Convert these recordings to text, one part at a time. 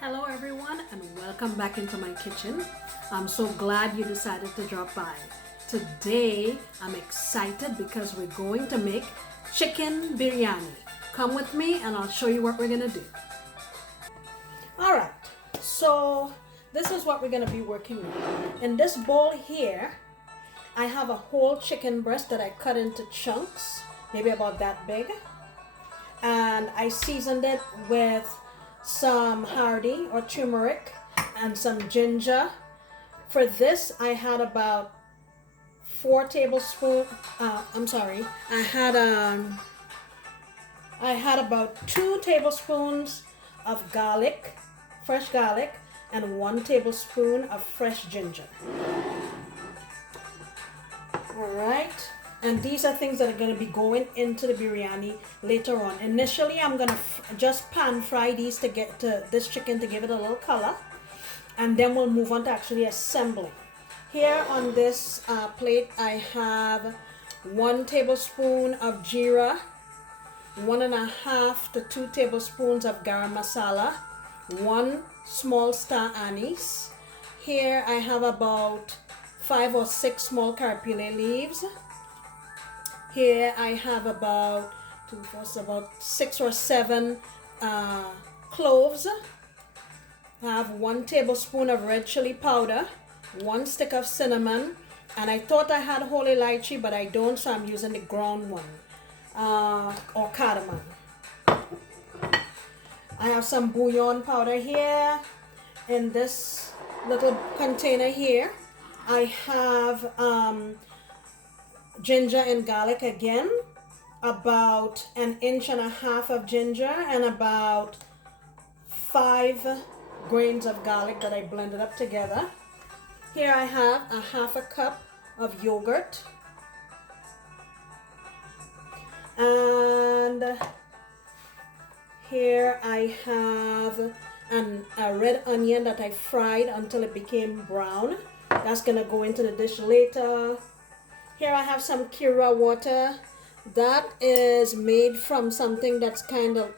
Hello everyone and welcome back into my kitchen. I'm so glad you decided to drop by. Today I'm excited because we're going to make chicken biryani. Come with me and I'll show you what we're gonna do. Alright, so this is what we're gonna be working with. In this bowl here, I have a whole chicken breast that I cut into chunks, maybe about that big. And I seasoned it with some hardy or turmeric and some ginger. For this I had about 4 tablespoons. I had about 2 tablespoons of garlic, fresh garlic, and 1 tablespoon of fresh ginger. All right. And these are things that are going to be going into the biryani later on. Initially, I'm going to just pan fry these to get to this chicken to give it a little color. And then we'll move on to actually assembling. Here on this plate, I have 1 tablespoon of geera, 1.5 to 2 tablespoons of garam masala, 1 small star anise. Here I have about 5 or 6 small carapile leaves. Here I have about 6 or 7 cloves. I have 1 tablespoon of red chili powder, 1 stick of cinnamon, and I thought I had whole elaichi, but I don't, so I'm using the ground one, or cardamom. I have some bouillon powder here. In this little container here, I have ginger and garlic again, about 1.5 inches of ginger and about 5 grains of garlic that I blended up together. Here I have 1/2 cup of yogurt, and here I have a red onion that I fried until it became brown. That's gonna go into the dish later. Here I have some Kewra water. That is made from something that's kind of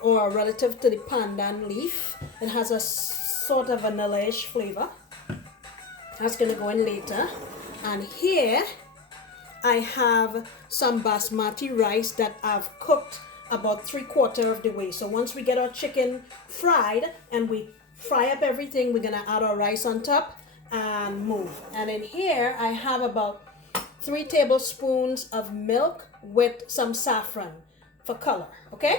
or relative to the pandan leaf. It has a sort of vanilla-ish flavor. That's gonna go in later. And here I have some basmati rice that I've cooked about 3/4 of the way. So once we get our chicken fried and we fry up everything, we're gonna add our rice on top and move. And in here I have about 3 tablespoons of milk with some saffron for color. Okay,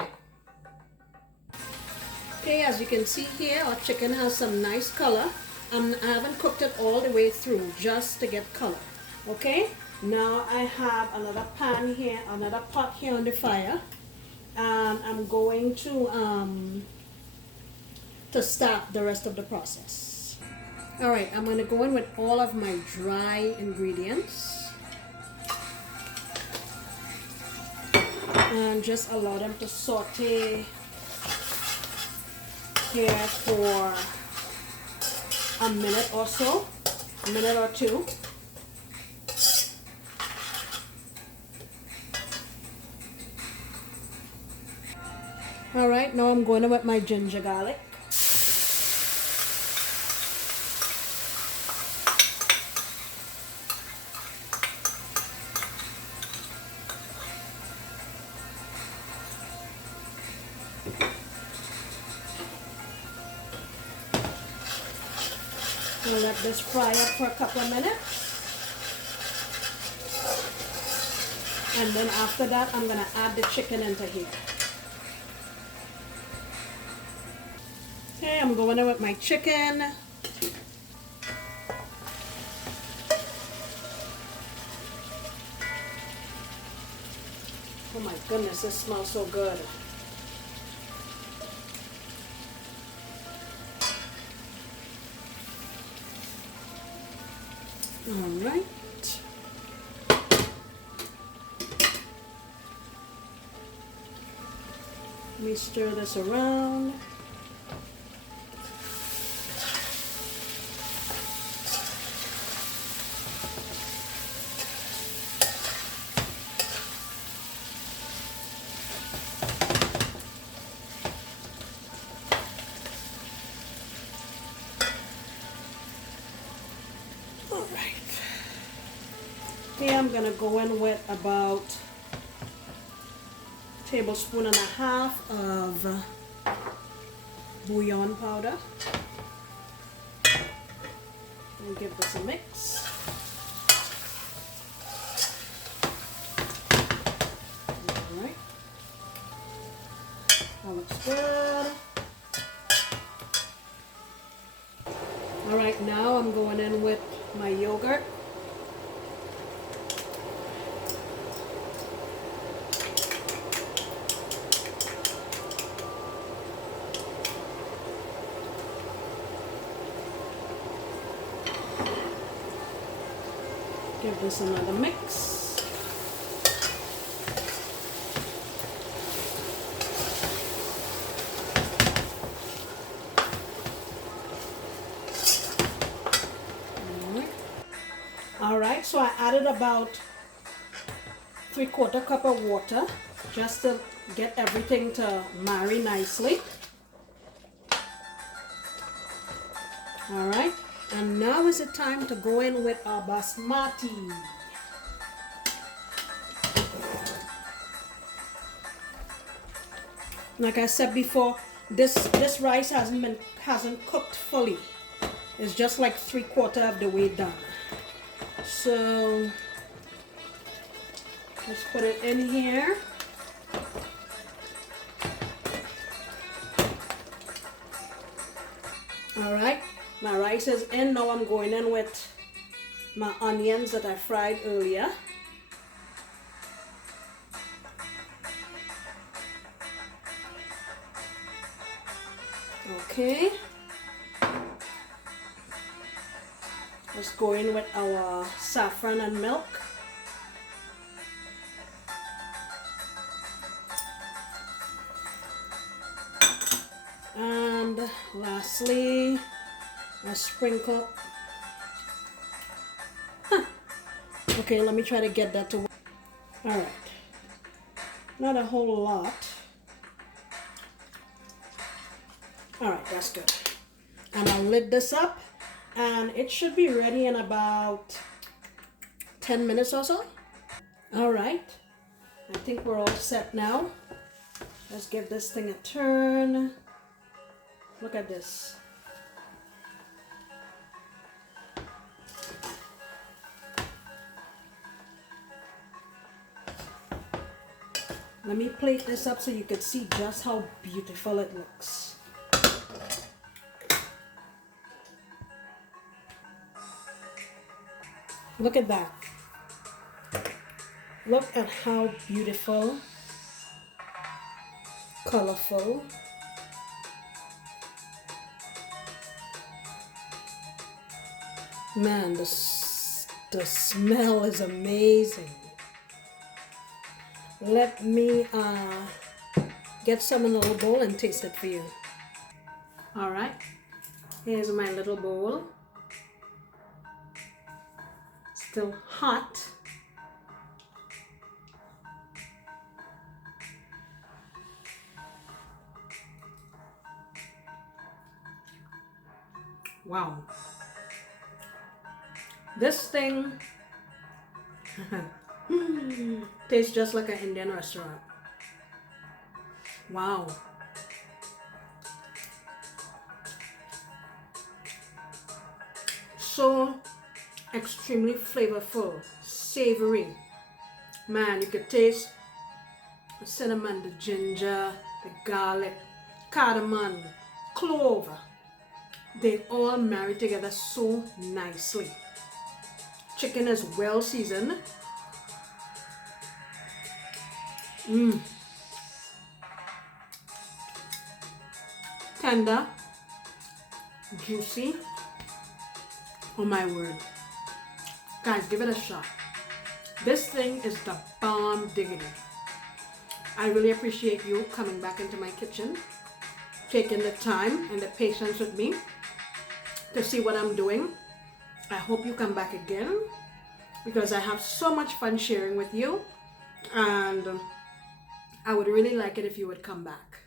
as you can see here, our chicken has some nice color. I haven't cooked it all the way through, just to get color. Okay, now I have another pan here, another pot here on the fire, and I'm going to start the rest of the process. All right, I'm going to go in with all of my dry ingredients and just allow them to saute here for a minute or so, a minute or two. All right, now I'm going in with my ginger garlic. I'll let this fry up for a couple of minutes. And then after that, I'm going to add the chicken into here. Okay, I'm going in with my chicken. Oh my goodness, this smells so good. All right. Let me stir this around. right. Here I'm gonna go in with about a tablespoon and a half of bouillon powder. And give this a mix. Alright. That looks good. Alright, now I'm going in with my yogurt. Give this another mix. Alright, so I added about 3/4 cup of water just to get everything to marry nicely. Alright, and now is the time to go in with our basmati. Like I said before, this rice hasn't cooked fully. It's just like 3/4 of the way done. So let's put it in here. Alright, my rice is in. Now I'm going in with my onions that I fried earlier. Okay. Let's go in with our saffron and milk. And lastly, a sprinkle. Okay, let me try to get that to work. Alright. Not a whole lot. Alright, that's good. And I'll lid this up. And it should be ready in about 10 minutes or so. All right, I think we're all set now. Let's give this thing a turn. Look at this. Let me plate this up so you can see just how beautiful it looks. Look at that. Look at how beautiful, colorful. Man, the smell is amazing. Let me get some in a little bowl and taste it for you. All right, here's my little bowl. Still hot. Wow. This thing tastes just like an Indian restaurant. Wow. So extremely flavorful, savory. Man, you could taste the cinnamon, the ginger, the garlic, cardamom, clove. They all marry together so nicely. Chicken is well seasoned. Tender, juicy. Oh my word. Guys, give it a shot. This thing is the bomb diggity. I really appreciate you coming back into my kitchen, taking the time and the patience with me to see what I'm doing. I hope you come back again because I have so much fun sharing with you, and I would really like it if you would come back.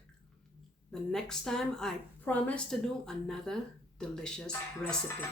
The next time I promise to do another delicious recipe.